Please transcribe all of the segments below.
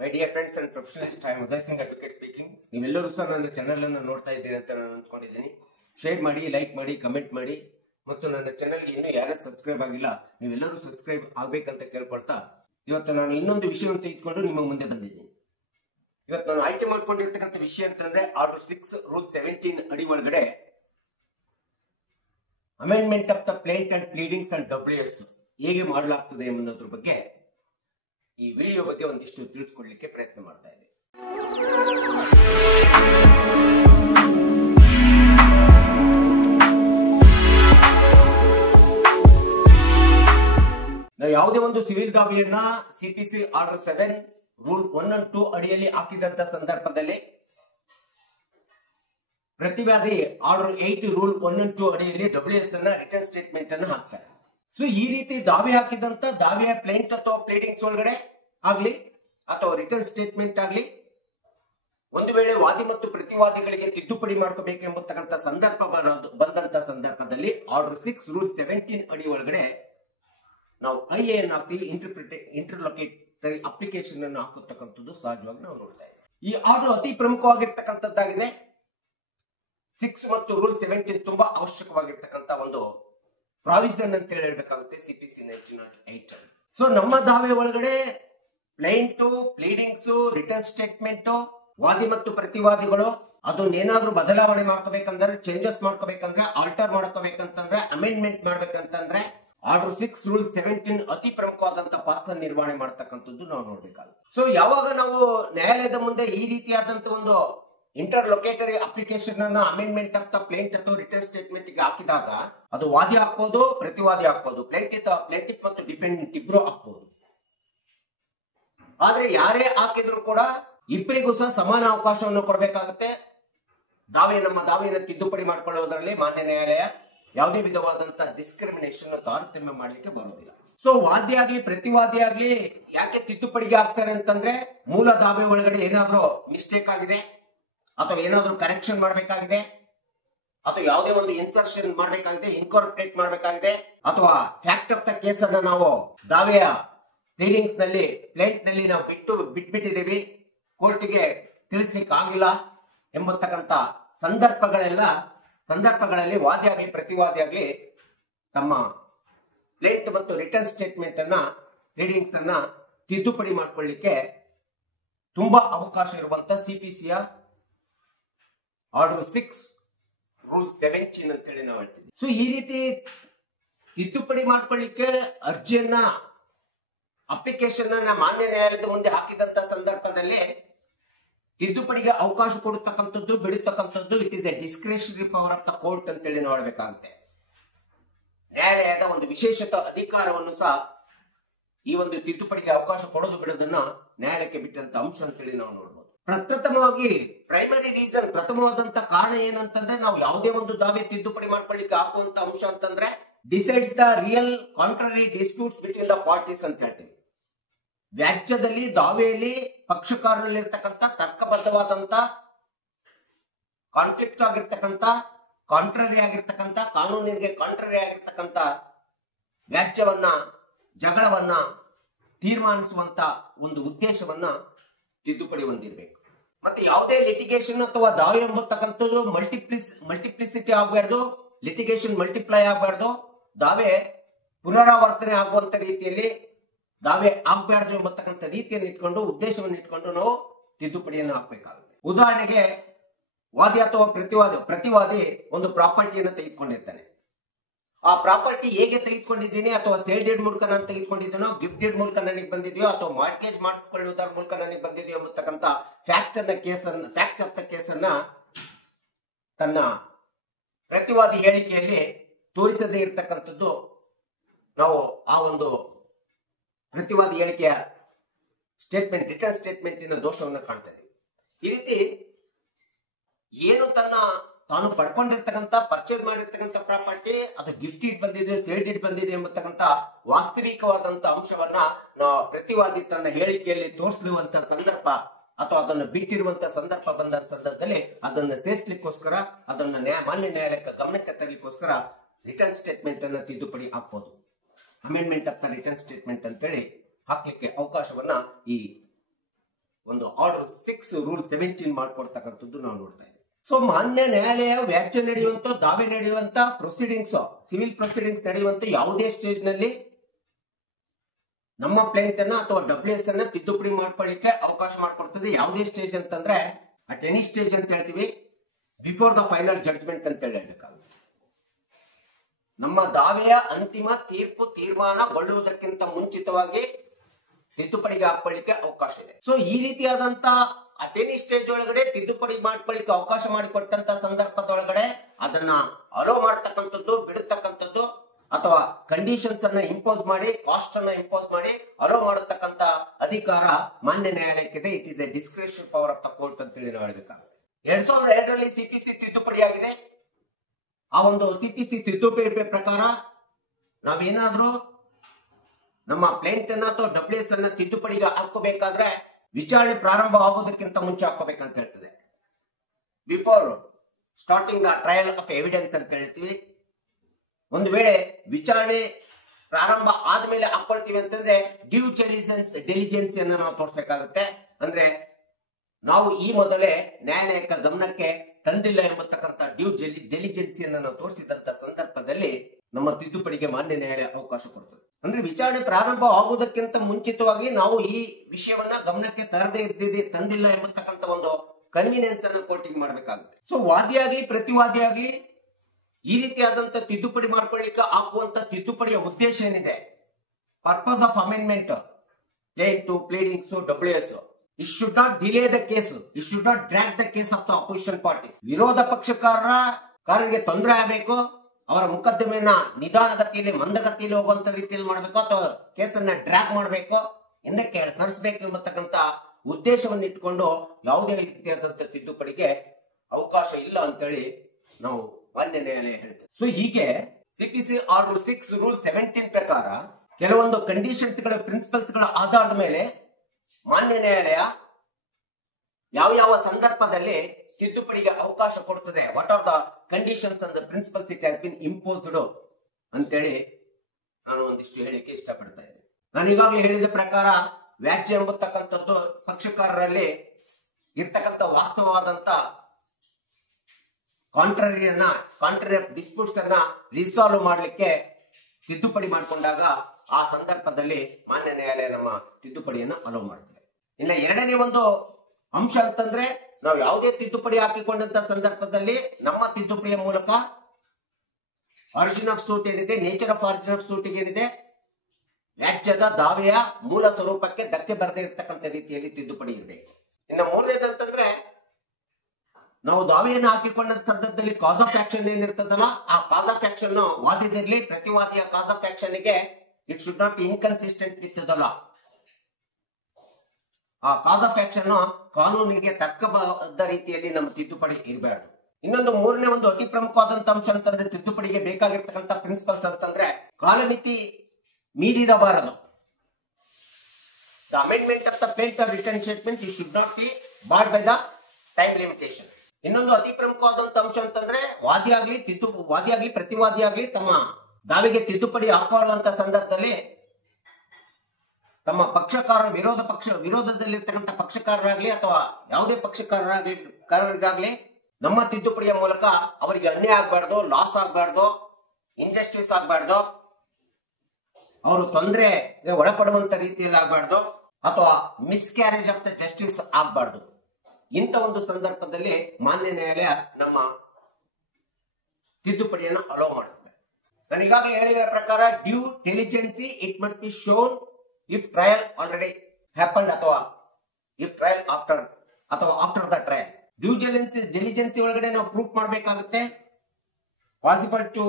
My dear friends and professionalist, I am Uday Singh advocate speaking. ನೀವೆಲ್ಲರೂ ಸಹ ನನ್ನ ಚಾನಲ್ ಅನ್ನು ನೋಡ್ತಾ ಇದ್ದೀರಿ ಅಂತ ನಾನು ಅಂದ್ಕೊಂಡಿದ್ದೀನಿ. ಶೇರ್ ಮಾಡಿ, ಲೈಕ್ ಮಾಡಿ, ಕಮೆಂಟ್ ಮಾಡಿ, ಮತ್ತು ನನ್ನ ಚಾನಲ್ಗೆ ಇನ್ನೂ ಯಾರು ಸಬ್ಸ್ಕ್ರೈಬ್ ಆಗಿಲ್ಲ ನೀವೆಲ್ಲರೂ ಸಬ್ಸ್ಕ್ರೈಬ್ ಆಗ್ಬೇಕಂತ ಕೇಳ್ಕೊಳ್ತಾ, ಇವತ್ತು ನಾನು ಇನ್ನೊಂದು ವಿಷಯವನ್ನು ತೆಗೆದುಕೊಂಡು ನಿಮ್ಮ ಮುಂದೆ ಬಂದಿದ್ದೀನಿ. ಇವತ್ತು ನಾನು ಆಯ್ಕೆ ಮಾಡ್ಕೊಂಡಿರ್ತಕ್ಕಂಥ ವಿಷಯ ಅಂತಂದ್ರೆ ಆರ್ಡರ್ 6 ರೂಲ್ 17 ಅಡಿ ಒಳಗಡೆ amendment of the plaint and pleadings and WS ಹೇಗೆ ಮಾಡಲಾಗ್ತದೆ ಅನ್ನೋದ್ರ ಬಗ್ಗೆ ಈ ವಿಡಿಯೋ ಬಗ್ಗೆ ಒಂದಿಷ್ಟು ತಿಳಿಸ್ಕೊಡ್ಲಿಕ್ಕೆ ಪ್ರಯತ್ನ ಮಾಡ್ತಾ ಇದ್ದೀನಿ. ನಾವು ಯಾವುದೇ ಒಂದು ಸಿವಿಲ್ ದಾವೆಯನ್ನ CPC ಆರ್ಡರ್ 7 ರೂಲ್ 1 and 2 ಅಡಿಯಲ್ಲಿ ಹಾಕಿದಂತ ಸಂದರ್ಭದಲ್ಲಿ ಪ್ರತಿವಾದಿ ಆರ್ಡರ್ 8 ರೂಲ್ 1 and 2 ಅಡಿಯಲ್ಲಿ WS ಅನ್ನ ರಿಟರ್ನ್ ಸ್ಟೇಟ್ಮೆಂಟ್ ಅನ್ನು ಹಾಕ್ತಾರೆ. ಸೊ ಈ ರೀತಿ ದಾವೆ ಹಾಕಿದಂತ ದಾವೆಯ ಪ್ಲೇಂಟ್ ಅಥವಾ ಪ್ಲೀಡಿಂಗ್ಸ್ ಒಳಗಡೆ ಆಗ್ಲಿ ಅಥವಾ ರಿಟರ್ನ್ ಸ್ಟೇಟ್ಮೆಂಟ್ ಆಗ್ಲಿ, ಒಂದು ವೇಳೆ ವಾದಿ ಮತ್ತು ಪ್ರತಿವಾದಿಗಳಿಗೆ ತಿದ್ದುಪಡಿ ಮಾಡ್ಕೋಬೇಕೆಂಬತಕ್ಕಂಥ ಸಂದರ್ಭ ಬಂದಂತ ಸಂದರ್ಭದಲ್ಲಿ ಆರ್ಡರ್ 6 ರೂಲ್ 17 ಅಡಿ ಒಳಗಡೆ ನಾವು IA ಅನ್ನು ಹಾಕ್ತೀವಿ, ಇಂಟರ್ಲೊಕೇಟರಿ ಅಪ್ಲಿಕೇಶನ್ ಅನ್ನು ಹಾಕತಕ್ಕಂಥದ್ದು ಸಹಜವಾಗಿ ನಾವು ನೋಡ್ತಾ ಇದ್ದೀವಿ. ಈ ಆರ್ಡರ್ ಅತಿ ಪ್ರಮುಖವಾಗಿರ್ತಕ್ಕಂಥದ್ದಾಗಿದೆ. 6 ಮತ್ತು ರೂಲ್ 17 ತುಂಬಾ ಅವಶ್ಯಕವಾಗಿರ್ತಕ್ಕಂಥ ಒಂದು ಪ್ರಾವಿಷನ್ ಅಂತ ಹೇಳ್ಬೇಕಾಗುತ್ತೆ CPC 1908. ಸೊ ನಮ್ಮ ದಾವೆ ಒಳಗಡೆ ಪ್ಲೇಂಟು, ಪ್ಲೀಡಿಂಗ್ಸು, ರಿಟರ್ನ್ ಸ್ಟೇಟ್ಮೆಂಟ್, ವಾದಿ ಮತ್ತು ಪ್ರತಿವಾದಿಗಳು ಅದನ್ನೇನಾದ್ರೂ ಬದಲಾವಣೆ ಮಾಡ್ಕೋಬೇಕಂದ್ರೆ, ಚೇಂಜಸ್ ಮಾಡ್ಕೋಬೇಕಂದ್ರೆ, ಆಲ್ಟರ್ ಮಾಡ್ಕೋಬೇಕಂತಂದ್ರೆ, ಅಮೆಂಡ್ಮೆಂಟ್ ಮಾಡ್ಬೇಕಂತಂದ್ರೆ ಆರ್ಡರ್ 6 ರೂಲ್ 17 ಅತಿ ಪ್ರಮುಖವಾದಂತ ಪಾತ್ರ ನಿರ್ವಹಣೆ ಮಾಡತಕ್ಕಂಥದ್ದು ನಾವು ನೋಡ್ಬೇಕಾಗುತ್ತೆ. ಸೊ ಯಾವಾಗ ನಾವು ನ್ಯಾಯಾಲಯದ ಮುಂದೆ ಈ ರೀತಿಯಾದಂತ ಒಂದು ಇಂಟರ್ಲೊಕೇಟರಿ ಅಪ್ಲಿಕೇಶನ್ ಅನ್ನ ಅಮೆಂಡ್ಮೆಂಟ್ ಆಫ್ ದ ಪ್ಲೇಂಟ್ ಅಥವಾ ರಿಟರ್ನ್ ಸ್ಟೇಟ್ಮೆಂಟ್ ಗೆ ಹಾಕಿದಾಗ ಅದು ವಾದಿ ಹಾಕ್ಬೋದು, ಪ್ರತಿವಾದಿ ಹಾಕ್ಬೋದು, ಪ್ಲೇಂಟಿಫ್ ಮತ್ತು ಡಿಪೆಂಡೆಂಟ್ ಇಬ್ರು ಹಾಕ್ಬೋದು. ಆದ್ರೆ ಯಾರೇ ಹಾಕಿದ್ರು ಕೂಡ ಇಬ್ಬರಿಗೂ ಸಹ ಸಮಾನ ಅವಕಾಶವನ್ನು ಕೊಡಬೇಕಾಗುತ್ತೆ. ನಮ್ಮ ದಾವೆಯನ್ನು ತಿದ್ದುಪಡಿ ಮಾಡಿಕೊಳ್ಳುವುದರಲ್ಲಿ ಮಾನ್ಯ ನ್ಯಾಯಾಲಯ ಯಾವುದೇ ವಿಧವಾದಂತ ಡಿಸ್ಕ್ರಿಮಿನೇಷನ್ ತಾರತಮ್ಯ ಮಾಡ್ಲಿಕ್ಕೆ ಬರೋದಿಲ್ಲ. ಸೊ ವಾದಿ ಆಗ್ಲಿ ಪ್ರತಿವಾದಿ ಆಗ್ಲಿ ಯಾಕೆ ತಿದ್ದುಪಡಿಗೆ ಹಾಕ್ತಾರೆ ಅಂತಂದ್ರೆ, ಮೂಲ ದಾವೆ ಒಳಗಡೆ ಏನಾದ್ರೂ ಮಿಸ್ಟೇಕ್ ಆಗಿದೆ ಅಥವಾ ಏನಾದ್ರೂ ಕರೆಕ್ಷನ್ ಮಾಡಬೇಕಾಗಿದೆ ಅಥವಾ ಯಾವುದೇ ಒಂದು ಇನ್ಸರ್ಷನ್ ಮಾಡಬೇಕಾಗಿದೆ, ಇನ್ಕಾರ್ಪೊರೇಟ್ ಮಾಡಬೇಕಾಗಿದೆ, ಅಥವಾ ಫ್ಯಾಕ್ಟ್ ಆಫ್ ದ ಕೇಸ್ ಅನ್ನ ನಾವು ದಾವೆಯ ಪ್ಲೀಡಿಂಗ್ಸ್ ನಲ್ಲಿ, ಪ್ಲೇಂಟ್ ನಲ್ಲಿ ನಾವು ಬಿಟ್ಬಿಟ್ಟಿದ್ದೀವಿ, ಕೋರ್ಟಿಗೆ ತಿಳಿಸ್ಲಿಕ್ಕೆ ಆಗಿಲ್ಲ ಎಂಬತಕ್ಕಂತ ಸಂದರ್ಭಗಳಲ್ಲಿ ವಾದಿ ಆಗ್ಲಿ ಪ್ರತಿವಾದಿ ಆಗ್ಲಿ ತಮ್ಮ ಪ್ಲೇಂಟ್ ಮತ್ತು ರಿಟರ್ನ್ ಸ್ಟೇಟ್ಮೆಂಟ್ ಅನ್ನ, ಪ್ಲೀಡಿಂಗ್ಸ್ ಅನ್ನ ತಿದ್ದುಪಡಿ ಮಾಡ್ಕೊಳ್ಳಿಕ್ಕೆ ತುಂಬಾ ಅವಕಾಶ ಇರುವಂತ CPCಯ ಆರ್ಡರ್ 6 ರೂಲ್ 17 ಅಂತ ಹೇಳಿ ನಾವು ಹೇಳ್ತೀವಿ. ಸೊ ಈ ರೀತಿ ತಿದ್ದುಪಡಿ ಮಾಡ್ಕೊಳ್ಳಿಕ್ಕೆ ಅರ್ಜಿಯನ್ನ, ಅಪ್ಲಿಕೇಶನ್ ಅನ್ನ ಮಾನ್ಯ ನ್ಯಾಯಾಲಯದ ಮುಂದೆ ಹಾಕಿದಂತ ಸಂದರ್ಭದಲ್ಲಿ ತಿದ್ದುಪಡಿಗೆ ಅವಕಾಶ ಕೊಡತಕ್ಕಂಥದ್ದು, ಬಿಡತಕ್ಕಂಥದ್ದು it is a discretionary power of the court ಅಂತೇಳಿ ನೋಡ್ಬೇಕಾಗುತ್ತೆ. ನ್ಯಾಯಾಲಯದ ಒಂದು ವಿಶೇಷತ ಅಧಿಕಾರವನ್ನು ಸಹ ಈ ಒಂದು ತಿದ್ದುಪಡಿಗೆ ಅವಕಾಶ ಕೊಡೋದು ಬಿಡೋದನ್ನ ನ್ಯಾಯಾಲಯಕ್ಕೆ ಬಿಟ್ಟಂತ ಅಂಶ ಅಂತೇಳಿ ನಾವು ನೋಡ್ಬೋದು. ಪ್ರಥಮವಾಗಿ ಪ್ರೈಮರಿ ರೀಸನ್, ಪ್ರಥಮವಾದಂತ ಕಾರಣ ಏನಂತಂದ್ರೆ, ನಾವು ಯಾವುದೇ ಒಂದು ದಾವೆ ತಿದ್ದುಪಡಿ ಮಾಡ್ಕೊಳ್ಳಿಕ್ಕೆ ಹಾಕುವಂತ ಅಂಶ ಅಂತಂದ್ರೆ decides the real contrary disputes between the parties ಅಂತ ಹೇಳ್ತೀವಿ. ವ್ಯಾಜ್ಯದಲ್ಲಿ, ದಾವೆಯಲ್ಲಿ ಪಕ್ಷಕಾರರಲ್ಲಿರ್ತಕ್ಕಂಥ ತರ್ಕಬದ್ಧವಾದಂತ, ಕಾನ್ಫ್ಲಿಕ್ಟ್ ಆಗಿರ್ತಕ್ಕಂಥ, ಕಾಂಟ್ರರಿ ಆಗಿರ್ತಕ್ಕಂಥ, ಕಾನೂನಿಗೆ ಕಾಂಟ್ರರಿ ಆಗಿರ್ತಕ್ಕಂಥ ವ್ಯಾಜ್ಯವನ್ನ, ಜಗಳವನ್ನ ತೀರ್ಮಾನಿಸುವಂತ ಒಂದು ಉದ್ದೇಶವನ್ನ ತಿದ್ದುಪಡಿ ಹೊಂದಿರಬೇಕು. ಮತ್ತೆ ಯಾವುದೇ ಲಿಟಿಗೇಷನ್ ಅಥವಾ ದಾವೆ ಎಂಬತಕ್ಕಂಥದ್ದು ಮಲ್ಟಿಪ್ಲಿಸಿಟಿ ಆಗಬಾರ್ದು, ಲಿಟಿಗೇಷನ್ ಮಲ್ಟಿಪ್ಲೈ ಆಗಬಾರ್ದು, ದಾವೆ ಪುನರಾವರ್ತನೆ ಆಗುವಂತ ರೀತಿಯಲ್ಲಿ ದಾವೆ ಆಗಬಾರ್ದು ಎಂಬತಕ್ಕಂಥ ರೀತಿಯನ್ನು ಇಟ್ಕೊಂಡು, ಉದ್ದೇಶವನ್ನು ಇಟ್ಕೊಂಡು ನಾವು ತಿದ್ದುಪಡಿಯನ್ನು ಹಾಕಬೇಕಾಗುತ್ತೆ. ಉದಾಹರಣೆಗೆ ವಾದಿ ಅಥವಾ ಪ್ರತಿವಾದಿ ಒಂದು ಪ್ರಾಪರ್ಟಿಯನ್ನು ತೆಗೆದುಕೊಂಡಿರ್ತಾನೆ. ಆ ಪ್ರಾಪರ್ಟಿ ಹೇಗೆ ತೆಗೆದುಕೊಂಡಿದ್ದೀನಿ, ಅಥವಾ ಸೇಲ್ ಡೀಡ್ ಮೂಲಕ ನಾನು ತೆಗೆದುಕೊಂಡಿದ್ದೀನೋ, ಗಿಫ್ಟ್ ಡೀಡ್ ಮೂಲಕ ನನಗೆ ಬಂದಿದೆಯೋ, ಅಥವಾ ಮಾರ್ಗೇಜ್ ಮಾಡಿಸಿಕೊಳ್ಳುವುದರ ಮೂಲಕ ನನಗೆ ಬಂದಿದೆಯೋ ಎಂಬತಕ್ಕಂಥ ಫ್ಯಾಕ್ಟ್ ಆಫ್ ದ ಕೇಸ್ ಅನ್ನ ತನ್ನ ಪ್ರತಿವಾದಿ ಹೇಳಿಕೆಯಲ್ಲಿ ತೋರಿಸದೇ ಇರತಕ್ಕಂಥದ್ದು ನಾವು ಆ ಒಂದು ಪ್ರತಿವಾದಿ ಹೇಳಿಕೆಯ ಸ್ಟೇಟ್ಮೆಂಟ್, ರಿಟರ್ನ್ ಸ್ಟೇಟ್ಮೆಂಟಿನ ದೋಷವನ್ನು ಕಾಣ್ತಾ ಇದ್ದೀವಿ. ಈ ರೀತಿ ಏನು ತಾನು ಪಡ್ಕೊಂಡಿರ್ತಕ್ಕಂಥ, ಪರ್ಚೇಸ್ ಮಾಡಿರ್ತಕ್ಕಂಥ ಪ್ರಾಪರ್ಟಿ ಅದು ಗಿಫ್ಟ್ ಡೀಡ್ ಬಂದಿದೆ, ಸೇಲ್ ಡೀಡ್ ಬಂದಿದೆ ಎಂಬತಕ್ಕಂಥ ವಾಸ್ತವಿಕವಾದಂತ ಅಂಶವನ್ನ ನಾವು ಪ್ರತಿವಾದಿ ತನ್ನ ಹೇಳಿಕೆಯಲ್ಲಿ ತೋರಿಸುವಂತ ಸಂದರ್ಭ ಅಥವಾ ಅದನ್ನು ಬಿಟ್ಟಿರುವಂತ ಸಂದರ್ಭ ಬಂದ ಸಂದರ್ಭದಲ್ಲಿ ಅದನ್ನು ಸೇರಿಸಲಿಕ್ಕೋಸ್ಕರ, ಅದನ್ನ ಮಾನ್ಯ ನ್ಯಾಯಾಲಯಕ್ಕೆ ಗಮನಕ್ಕೆ ತರಲಿಕ್ಕೋಸ್ಕರ ರಿಟರ್ನ್ ಸ್ಟೇಟ್ಮೆಂಟ್ ಅನ್ನ ತಿದ್ದುಪಡಿ ಹಾಕಬಹುದು. Amendment of the return statement ಅಂತೇಳಿ ಹಾಕ್ಲಿಕ್ಕೆ ಅವಕಾಶವನ್ನ ಈ ಒಂದು ಆರ್ಡರ್ 6 ರೂಲ್ 17 ಮಾಡ್ಕೊಡ್ತಕ್ಕಂಥದ್ದು ನಾವು ನೋಡ್ತಾ ಇದ್ದೀವಿ. ಸೊ ಮಾನ್ಯ ನ್ಯಾಯಾಲಯ ವ್ಯಾಜ್ಯ ನಡೆಯುವಂತ ದಾವೆ ನಡೆಯುವಂತ ಪ್ರೊಸೀಡಿಂಗ್ಸ್, ಸಿವಿಲ್ ಪ್ರೊಸೀಡಿಂಗ್ಸ್ ನಡೆಯುವಂತ ಯಾವುದೇ ಸ್ಟೇಜ್ ನಲ್ಲಿ ನಮ್ಮ ಪ್ಲೇಂಟ್ ಅನ್ನ ಅಥವಾ WS ಅನ್ನ ತಿದ್ದುಪಡಿ ಮಾಡ್ಕೊಳ್ಳಿಕ್ಕೆ ಅವಕಾಶ ಮಾಡಿಕೊಡ್ತದೆ. ಯಾವುದೇ ಸ್ಟೇಜ್ ಅಂತಂದ್ರೆ ಅಟ್ ಎನಿ ಸ್ಟೇಜ್ ಅಂತ ಹೇಳ್ತೀವಿ, ಬಿಫೋರ್ ದ ಫೈನಲ್ ಜಡ್ಜ್ಮೆಂಟ್ ಅಂತ ಹೇಳಬೇಕಾಗುತ್ತೆ. ನಮ್ಮ ದಾವೆಯ ಅಂತಿಮ ತೀರ್ಮಾನಗೊಳ್ಳುವುದಕ್ಕಿಂತ ಮುಂಚಿತವಾಗಿ ತಿದ್ದುಪಡಿಗೆ ಹಾಕೊಳ್ಳಿಕ್ಕೆ ಅವಕಾಶ ಇದೆ. ಸೊ ಈ ರೀತಿಯಾದಂತ ಅಟ್ ಎನಿ ಸ್ಟೇಜ್ ಒಳಗಡೆ ತಿದ್ದುಪಡಿ ಮಾಡ್ಕೊಳ್ಳಿಕ್ಕೆ ಅವಕಾಶ ಮಾಡಿಕೊಟ್ಟಂತ ಸಂದರ್ಭದೊಳಗಡೆ ಅದನ್ನ ಅಲೋ ಮಾಡ್ತಕ್ಕಂಥದ್ದು, ಬಿಡತಕ್ಕಂಥದ್ದು ಅಥವಾ ಕಂಡೀಷನ್ಸ್ ಅನ್ನ ಇಂಪೋಸ್ ಮಾಡಿ, ಕಾಸ್ಟ್ ಅನ್ನ ಇಂಪೋಸ್ ಮಾಡಿ ಅಲೋ ಮಾಡತಕ್ಕಂತ ಅಧಿಕಾರ ಮಾನ್ಯ ನ್ಯಾಯಾಲಯಕ್ಕಿದೆ. It is the discretion power of the court ಅಂತ ಹೇಳಿ ನಾವು ಹೇಳಬೇಕಾಗುತ್ತೆ. 2002ರಲ್ಲಿ CPC ತಿದ್ದುಪಡಿ ಆಗಿದೆ. ಆ ಒಂದು CPC ತಿದ್ದುಪಡಿ ಪ್ರಕಾರ ನಾವೇನಾದ್ರೂ ನಮ್ಮ ಪ್ಲೇಂಟ್ ಅನ್ನ ಅಥವಾ WS ಅನ್ನ ತಿದ್ದುಪಡಿಗೆ ಹಾಕೋಬೇಕಾದ್ರೆ ವಿಚಾರಣೆ ಪ್ರಾರಂಭ ಆಗೋದಕ್ಕಿಂತ ಮುಂಚೆ ಹಾಕೋಬೇಕಂತ ಹೇಳ್ತದೆ. Before starting the trial of evidence ಅಂತ ಹೇಳ್ತೀವಿ. ಒಂದು ವೇಳೆ ವಿಚಾರಣೆ ಪ್ರಾರಂಭ ಆದ್ಮೇಲೆ ಹಾಕೊಳ್ತೀವಿ ಅಂತಂದ್ರೆ ಡ್ಯೂ ಡಿಲಿಜೆನ್ಸಿಯನ್ನು ನಾವು ತೋರಿಸಬೇಕಾಗುತ್ತೆ. ಅಂದ್ರೆ ನಾವು ಈ ಮೊದಲೇ ನ್ಯಾಯಾಲಯದ ಗಮನಕ್ಕೆ ತಂದಿಲ್ಲ ಎಂಬತಕ್ಕಂಥ ಡ್ಯೂ ಡಿಲಿಜೆನ್ಸಿಯನ್ನು ನಾವು ತೋರಿಸಿದಂತ ಸಂದರ್ಭದಲ್ಲಿ ನಮ್ಮ ತಿದ್ದುಪಡಿಗೆ ಮಾನ್ಯ ನ್ಯಾಯಾಲಯ ಅವಕಾಶ ಕೊಡ್ತದೆ. ಅಂದ್ರೆ ವಿಚಾರಣೆ ಪ್ರಾರಂಭ ಆಗುವುದಕ್ಕಿಂತ ಮುಂಚಿತವಾಗಿ ನಾವು ಈ ವಿಷಯವನ್ನ ಗಮನಕ್ಕೆ ತಂದಿಲ್ಲ ಎಂಬತಕ್ಕಂಥ ಒಂದು ಕನ್ವೀನಿಯನ್ಸ್ ಅನ್ನು ಕೋರ್ಟಿಗೆ ಮಾಡಬೇಕಾಗುತ್ತೆ. ಸೊ ವಾದಿಯಾಗ್ಲಿ ಪ್ರತಿವಾದಿಯಾಗ್ಲಿ ಈ ರೀತಿಯಾದಂತ ತಿದ್ದುಪಡಿ ಮಾಡ್ಕೊಳ್ಳಿಕ್ಕೆ ಹಾಕುವಂತ ತಿದ್ದುಪಡಿಯ ಉದ್ದೇಶ ಏನಿದೆ, purpose of amendment pleadings WS, it should not delay the case, it should not drag the case of the opposition parties. ವಿರೋಧ ಪಕ್ಷಕಾರರಿಗೆ ತೊಂದರೆ ಆಗಬೇಕು, ಅವರ ಮುಕದ್ದಮೆಯನ್ನ ನಿಧಾನಗತಿಯಲ್ಲಿ ಮಂದಗತಿಯಲ್ಲಿ ಹೋಗುವಂತ ರೀತಿಯಲ್ಲಿ ಮಾಡಬೇಕು ಅಥವಾ ಕೇಸನ್ನ ಡ್ರ್ಯಾಗ್ ಮಾಡಬೇಕು, ಹಿಂದಕ್ಕೆ ಸರಿಸಬೇಕು ಎಂಬತಕ್ಕಂತ ಉದ್ದೇಶವನ್ನು ಇಟ್ಕೊಂಡು ಯಾವುದೇ ರೀತಿಯಾದಂತ ತಿದ್ದುಪಡಿಗೆ ಅವಕಾಶ ಇಲ್ಲ ಅಂತೇಳಿ ನಾವು ಮಾನ್ಯ ನ್ಯಾಯಾಲಯ ಹೇಳ್ತೇವೆ. ಸೊ ಹೀಗೆ CPC ಆರ್ಡರ್ 6 ರೂಲ್ 17 ಪ್ರಕಾರ ಕೆಲವೊಂದು ಕಂಡೀಷನ್ಸ್ ಗಳ ಪ್ರಿನ್ಸಿಪಲ್ಸ್ ಗಳ ಆಧಾರದ ಮೇಲೆ ಮಾನ್ಯ ನ್ಯಾಯಾಲಯ ಯಾವ ಯಾವ ಸಂದರ್ಭದಲ್ಲಿ ತಿದ್ದುಪಡಿಗೆ ಅವಕಾಶ ಕೊಡುತ್ತದೆ, what are the conditions and principles it has been imposed ಅಂತೇಳಿ ನಾನು ಒಂದಿಷ್ಟು ಹೇಳಿಕೆ ಇಷ್ಟಪಡ್ತಾ ಇದ್ದೇನೆ. ನಾನು ಈಗಾಗಲೇ ಹೇಳಿದ ಪ್ರಕಾರ ವ್ಯಾಜ್ಯ ಎಂಬತಕ್ಕಂಥದ್ದು ಪಕ್ಷಕಾರರಲ್ಲಿ ಇರ್ತಕ್ಕಂಥ ವಾಸ್ತವವಾದಂತ ಕಾಂಟ್ರರಿ ಡಿಸ್ಪ್ಯೂಟ್ಸ್ ಅನ್ನ ರಿಸಾಲ್ವ್ ಮಾಡಲಿಕ್ಕೆ ತಿದ್ದುಪಡಿ ಮಾಡಿಕೊಂಡಾಗ ಆ ಸಂದರ್ಭದಲ್ಲಿ ಮಾನ್ಯ ನ್ಯಾಯಾಲಯ ನಮ್ಮ ತಿದ್ದುಪಡಿಯನ್ನು ಅಲೋ ಮಾಡುತ್ತದೆ. ಇನ್ನ ಎರಡನೇ ಒಂದು ಅಂಶ ಅಂತಂದ್ರೆ, ನಾವು ಯಾವುದೇ ತಿದ್ದುಪಡಿ ಹಾಕಿಕೊಂಡಂತ ಸಂದರ್ಭದಲ್ಲಿ ನಮ್ಮ ತಿದ್ದುಪಡಿಯ ಮೂಲಕ ಆರಿಜಿನ್ ಆಫ್ ಸೂಟ್ ಏನಿದೆ, nature of origin of suit ಏನಿದೆ, ವ್ಯಾಜ್ಯದ ದಾವೆಯ ಮೂಲ ಸ್ವರೂಪಕ್ಕೆ ಧಕ್ಕೆ ಬರದೇ ಇರತಕ್ಕಂಥ ರೀತಿಯಲ್ಲಿ ತಿದ್ದುಪಡಿ ಇರಬೇಕು. ಇನ್ನು ಮೂರನೇದಂತಂದ್ರೆ, ನಾವು ದಾವೆಯನ್ನು ಹಾಕಿಕೊಂಡ ಸಂದರ್ಭದಲ್ಲಿ ಕಾಸ್ ಆಫ್ ಆಕ್ಷನ್ ಏನಿರ್ತದಲ್ಲ, ಆ ಕಾಸ್ ಆಫ್ ಆಕ್ಷನ್ ವಾದಿದಿರ್ಲಿ ಪ್ರತಿವಾದಿಯ ಕಾಸ್ ಆಫ್ ಆಕ್ಷನ್ ಗೆ ಇಟ್ ಶುಡ್ ನಾಟ್ ಇನ್ಕನ್ಸಿಸ್ಟೆಂಟ್ ಇರ್ತದಲ್ಲ, ಆ ಕಾಸ್ ಆಫ್ ಆಕ್ಷನ್ ಕಾನೂನಿಗೆ ತಕ್ಕಬದ್ಧ ರೀತಿಯಲ್ಲಿ ನಮ್ಮ ತಿದ್ದುಪಡಿ ಇರಬಾರ್ದು. ಇನ್ನೊಂದು ಮೂರನೇ ಒಂದು ಅತಿ ಪ್ರಮುಖವಾದಂತ ಅಂಶ ಅಂತಂದ್ರೆ, ತಿದ್ದುಪಡಿಗೆ ಬೇಕಾಗಿರ್ತಕ್ಕಂಥ ಪ್ರಿನ್ಸಿಪಲ್ಸ್ ಅಂತಂದ್ರೆ ಕಾಲಮಿತಿ ಮೀರಿರಬಾರದು. The amendment of the plaint or return statement it should not be barred by the time limitation. ಇನ್ನೊಂದು ಅತಿ ಪ್ರಮುಖವಾದಂತ ಅಂಶ ಅಂತಂದ್ರೆ, ವಾದಿಯಾಗ್ಲಿ ಪ್ರತಿವಾದಿಯಾಗ್ಲಿ ತಮ್ಮ ದಾವೆಗೆ ತಿದ್ದುಪಡಿ ಹಾಕೊಳ್ಳುವಂತ ಸಂದರ್ಭದಲ್ಲಿ ತಮ್ಮ ಪಕ್ಷಕಾರ ವಿರೋಧದಲ್ಲಿರ್ತಕ್ಕಂಥ ಪಕ್ಷಕಾರರಾಗ್ಲಿ ಅಥವಾ ಯಾವುದೇ ಪಕ್ಷಕಾರರಿಗಾಗ್ಲಿ ನಮ್ಮ ತಿದ್ದುಪಡಿಯ ಮೂಲಕ ಅವರಿಗೆ ಅನ್ಯಾಯ ಆಗ್ಬಾರ್ದು, ಲಾಸ್ ಆಗ್ಬಾರ್ದು, ಇಂಜಸ್ಟಿಸ್ ಆಗ್ಬಾರ್ದು, ಅವರು ತೊಂದರೆಗೆ ಒಳಪಡುವಂತ ರೀತಿಯಲ್ಲಿ ಆಗ್ಬಾರ್ದು ಅಥವಾ ಮಿಸ್ಕ್ಯಾರೇಜ್ ಆಫ್ ದ ಜಸ್ಟಿಸ್ ಆಗ್ಬಾರ್ದು. ಇಂಥ ಒಂದು ಸಂದರ್ಭದಲ್ಲಿ ಮಾನ್ಯ ನ್ಯಾಯಾಲಯ ನಮ್ಮ ತಿದ್ದುಪಡಿಯನ್ನು ಅಲೋ ಮಾಡುತ್ತದೆ. ನಾನು ಈಗಾಗಲೇ ಹೇಳಿದ ಪ್ರಕಾರ due diligence it must be shown if trial already happened ಅಥವಾ if trial after the trial. Due diligence ಒಳಗಡೆ ನಾವು ಪ್ರೂಫ್ ಮಾಡಬೇಕಾಗುತ್ತೆ. Possible to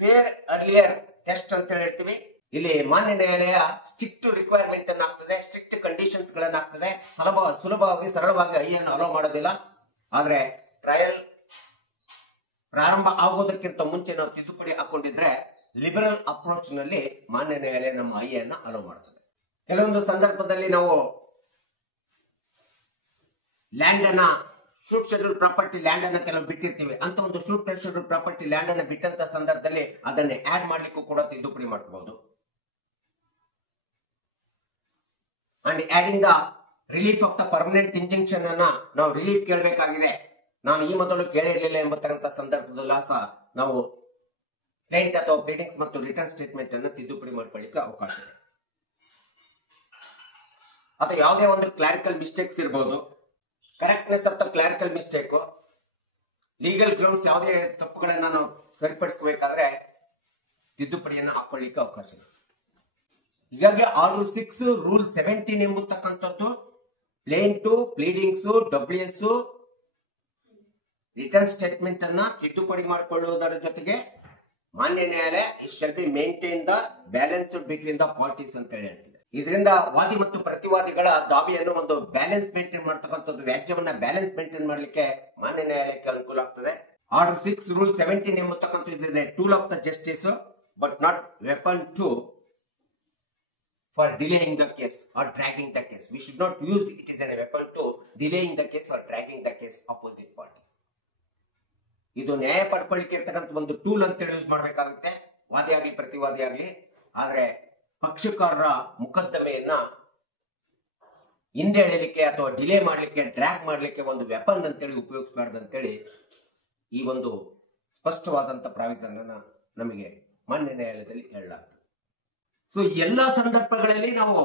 fair earlier test ಅಂತ ಹೇಳ್ತೀವಿ. ಇಲ್ಲಿ ಮಾನ್ಯ ನ್ಯಾಯಾಲಯ ಸ್ಟ್ರಿಕ್ಟ್ ರಿಕ್ವೈರ್ಮೆಂಟ್ ಅನ್ನು ಆಗ್ತದೆ, ಸ್ಟ್ರಿಕ್ಟ್ ಕಂಡೀಷನ್ಸ್ ಗಳನ್ನ ಆಗ್ತದೆ. ಸುಲಭವಾಗಿ ಸರಳವಾಗಿ ಐಯನ್ನು ಅಲೋ ಮಾಡೋದಿಲ್ಲ. ಆದ್ರೆ ಟ್ರಯಲ್ ಪ್ರಾರಂಭ ಆಗೋದಕ್ಕಿಂತ ಮುಂಚೆ ನಾವು ತಿದ್ದುಪಡಿ ಹಾಕೊಂಡಿದ್ರೆ ಲಿಬರಲ್ ಅಪ್ರೋಚ್ ನಲ್ಲಿ ಮಾನ್ಯ ನ್ಯಾಯಾಲಯ ನಮ್ಮ ಐಯನ್ನು ಅಲೋ ಮಾಡುತ್ತದೆ. ಕೆಲವೊಂದು ಸಂದರ್ಭದಲ್ಲಿ ನಾವು ಲ್ಯಾಂಡ್ ಅನ್ನ ಶೂಟ್ ಶೆಡ್ಯೂಲ್ ಪ್ರಾಪರ್ಟಿ ಲ್ಯಾಂಡ್ ಅನ್ನ ಕೆಲವು ಬಿಟ್ಟಿರ್ತೀವಿ. ಅಂತ ಒಂದು ಶೂಟ್ ಶೆಡ್ಯೂಲ್ ಪ್ರಾಪರ್ಟಿ ಲ್ಯಾಂಡ್ ಅನ್ನ ಬಿಟ್ಟಂತ ಸಂದರ್ಭದಲ್ಲಿ ಅದನ್ನೇ ಆಡ್ ಮಾಡ್ಲಿಕ್ಕೂ ಕೂಡ ತಿದ್ದುಪಡಿ ಮಾಡಬಹುದು. And adding the relief of the permanent injection ಅನ್ನ ನಾವು ರಿಲೀಫ್ ಕೇಳಬೇಕಾಗಿದೆ. ನಾನು ಈ ಮೊದಲು ಕೇಳಿರಲಿಲ್ಲ ಎಂಬತಕ್ಕಂಥ ಸಂದರ್ಭದಲ್ಲ ಸಹ ನಾವು ಪ್ಲೇಂಟ್ ಅಥವಾ ಪ್ಲೇಟಿಂಗ್ಸ್ ಮತ್ತು ರಿಟರ್ನ್ ಸ್ಟೇಟ್ಮೆಂಟ್ ಅನ್ನು ತಿದ್ದುಪಡಿ ಮಾಡಿಕೊಳ್ಳಿಕ್ಕೆ ಅವಕಾಶ ಇದೆ. ಅಥವಾ ಯಾವುದೇ ಒಂದು ಕ್ಲಾರಿಕಲ್ ಮಿಸ್ಟೇಕ್ಸ್ ಇರಬಹುದು. Correctness of the clerical mistake, legal grounds ಯಾವುದೇ ತಪ್ಪುಗಳನ್ನ ನಾವು ಸರಿಪಡಿಸಬೇಕಾದ್ರೆ ತಿದ್ದುಪಡಿಯನ್ನು ಹಾಕೊಳ್ಳಿಕ್ಕೆ ಅವಕಾಶ ಇದೆ. ಹೀಗಾಗಿ ಆರ್ಡರ್ 6 ರೂಲ್ 17 ಎಂಬತಕ್ಕಂಥದ್ದು plaint, pleadings, WS, return statement ಅನ್ನ ತಿದ್ದುಪಡಿ ಮಾಡಿಕೊಳ್ಳುವುದರ ಜೊತೆಗೆ ಮಾನ್ಯ ನ್ಯಾಯಾಲಯ it shall be maintain the balance between the parties ಅಂತ ಹೇಳಿ ಹೇಳ್ತಿದೆ. ಇದರಿಂದ ವಾದಿ ಮತ್ತು ಪ್ರತಿವಾದಿಗಳ ದಾವಿಯನ್ನು ಒಂದು ಬ್ಯಾಲೆನ್ಸ್ ಮೇಂಟೈನ್ ಮಾಡ್ತಕ್ಕಂಥದ್ದು, ವ್ಯಾಜ್ಯವನ್ನ ಬ್ಯಾಲೆನ್ಸ್ ಮೇಂಟೈನ್ ಮಾಡಲಿಕ್ಕೆ ಮಾನ್ಯ ನ್ಯಾಯಾಲಯಕ್ಕೆ ಅನುಕೂಲ ಆಗ್ತದೆ. ಆರ್ಡರ್ 6 ರೂಲ್ 17 ಎಂಬತಕ್ಕಂಥದ್ದು tool of the justice but not weapon to for delaying the case or dragging the case. We should not use it as a weapon to delaying the case or dragging the case opposite party. ಇದು ನ್ಯಾಯ ಪಡ್ಕೊಳ್ಳಿಕ್ಕೆ ಇರ್ತಕ್ಕಂಥ ಒಂದು tool ಅಂತ use ಮಾಡಬೇಕಾಗುತ್ತೆ, ವಾದಿ ಆಗಲಿ ಪ್ರತಿವಾದಿ ಆಗಲಿ. ಆದ್ರೆ ಪಕ್ಷಕಾರರ ಮುಕದ್ದಮೆಯನ್ನ ಹಿಂದೆ ಎಳೆಯಲಿಕ್ಕೆ ಅಥವಾ ಡಿಲೇ ಮಾಡಲಿಕ್ಕೆ, ಡ್ರ್ಯಾಗ್ ಮಾಡಲಿಕ್ಕೆ ಒಂದು ವೆಪನ್ ಅಂತೇಳಿ ಉಪಯೋಗಿಸಬಾರ್ದು ಅಂತೇಳಿ ಈ ಒಂದು ಸ್ಪಷ್ಟವಾದಂತ ಪ್ರಾವಿಧಾನ ನಮಗೆ ಮಾನ್ಯ ನ್ಯಾಯಾಲಯದಲ್ಲಿ ಹೇಳಲಾಗ್ತದೆ. ಸೊ ಎಲ್ಲಾ ಸಂದರ್ಭಗಳಲ್ಲಿ ನಾವು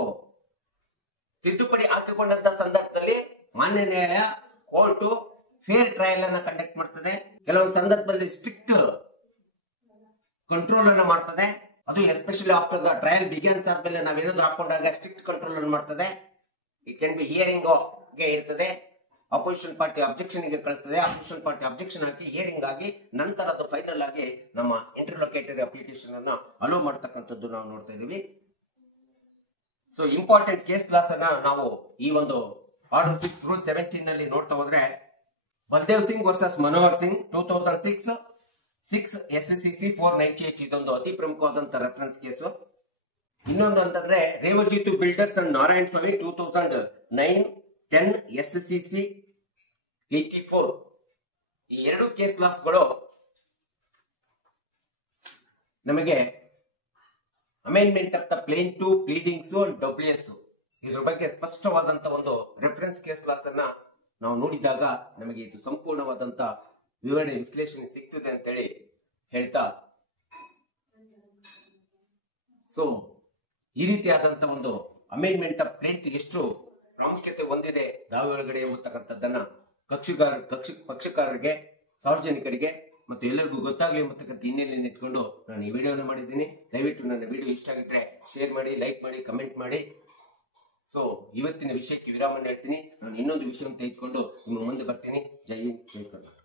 ತಿದ್ದುಪಡಿ ಹಾಕಿಕೊಂಡಂತ ಸಂದರ್ಭದಲ್ಲಿ ಮಾನ್ಯ ನ್ಯಾಯಾಲಯ ಕೋರ್ಟ್ ಫೇರ್ ಟ್ರಯಲ್ ಅನ್ನ ಕಂಡಕ್ಟ್ ಮಾಡ್ತದೆ. ಕೆಲವೊಂದು ಸಂದರ್ಭದಲ್ಲಿ ಸ್ಟ್ರಿಕ್ಟ್ ಕಂಟ್ರೋಲ್ ಅನ್ನ ಮಾಡ್ತದೆ. ಅದು especially after the trial begins ಆದ್ಮೇಲೆ ನಾವೇನಾದ್ರು ಹಾಕೊಂಡಾಗ ಸ್ಟ್ರಿಕ್ಟ್ ಕಂಟ್ರೋಲ್ ಅನ್ನು ಮಾಡ್ತದೆ. ಇಟ್ ಕ್ಯಾನ್ ಬಿ ಹಿಯರಿಂಗ್ ಗೆ ಇರ್ತದೆ, ಅಪೋಸಿಷನ್ ಪಾರ್ಟಿ ಅಬ್ಜೆಕ್ಷನ್ ಗೆ ಕಳಿಸ್ತದೆ, ಅಪೋಸಿಷನ್ ಪಾರ್ಟಿ ಅಬ್ಜೆಕ್ಷನ್ ಹಾಕಿ ಹಿಯರಿಂಗ್ ಆಗಿ ನಂತರ ಅದು ಫೈನಲ್ ಆಗಿ ನಮ್ಮ ಇಂಟರ್ಲೊಕೇಟರಿ ಅಪ್ಲಿಕೇಶನ್ ಅನ್ನ ಅಲೋ ಮಾಡತಕ್ಕಂಥದ್ದು ನಾವು ನೋಡ್ತಾ ಇದೀವಿ. ಸೊ ಇಂಪಾರ್ಟೆಂಟ್ ಕೇಸ್ ಲಾಸ್ ಅನ್ನ ನಾವು ಈ ಒಂದು ಆರ್ಡರ್ 6 ರೂಲ್ 17 ನಲ್ಲಿ ನೋಡ್ತಾ ಹೋದ್ರೆ, ಬಲ್ದೇವ್ ಸಿಂಗ್ ವರ್ಸಸ್ ಮನೋಹರ್ ಸಿಂಗ್ 2006 6 SCC 498 ಇದೊಂದು ಅತಿ ಪ್ರಮುಖವಾದಂತ ರೆಫರೆನ್ಸ್ ಕೇಸು. ಇನ್ನೊಂದು ಅಂತಂದ್ರೆ Revajeetu builders and Narayana Swamy 2009 10 SCC 84. ಈ ಎರಡು ಕೇಸ್ ಲಾಸ್ಗಳು ನಮಗೆ amendment of the plaint to pleadings and WS ಇದ್ರ ಬಗ್ಗೆ ಸ್ಪಷ್ಟವಾದಂತ ಒಂದು ರೆಫರೆನ್ಸ್ ಕೇಸ್ ಲಾಸ್ ಅನ್ನ ನಾವು ನೋಡಿದಾಗ ನಮಗೆ ಇದು ಸಂಪೂರ್ಣವಾದಂತ ವಿವರಣೆ ವಿಶ್ಲೇಷಣೆ ಸಿಗ್ತದೆ ಅಂತೇಳಿ ಹೇಳ್ತಾ, ಸೊ ಈ ರೀತಿಯಾದಂತ ಒಂದು ಅಮೆಂಡ್ಮೆಂಟ್ ಆಫ್ ಪ್ಲೇಂಟ್ ಎಷ್ಟು ಪ್ರಾಮುಖ್ಯತೆ ಹೊಂದಿದೆ ದಾವೆ ಒಳಗಡೆ ಎಂಬತಕ್ಕಂಥದ್ದನ್ನ ಪಕ್ಷಕಾರರಿಗೆ, ಸಾರ್ವಜನಿಕರಿಗೆ ಮತ್ತು ಎಲ್ಲರಿಗೂ ಗೊತ್ತಾಗಲಿ ಎಂಬತಕ್ಕಂಥ ಹಿನ್ನೆಲೆಯನ್ನು ಇಟ್ಕೊಂಡು ನಾನು ಈ ವಿಡಿಯೋನ ಮಾಡಿದ್ದೀನಿ. ದಯವಿಟ್ಟು ನನ್ನ ವಿಡಿಯೋ ಇಷ್ಟ ಆಗಿದ್ರೆ ಶೇರ್ ಮಾಡಿ, ಲೈಕ್ ಮಾಡಿ, ಕಮೆಂಟ್ ಮಾಡಿ. ಸೊ ಇವತ್ತಿನ ವಿಷಯಕ್ಕೆ ವಿರಾಮ ಹೇಳ್ತೀನಿ. ನಾನು ಇನ್ನೊಂದು ವಿಷಯ ತೆಗೆದುಕೊಂಡು ನಿಮ್ಮ ಮುಂದೆ ಬರ್ತೀನಿ. ಜೈ ಹಿಂದ್, ಜೈ ಕರ್ನಾಟಕ.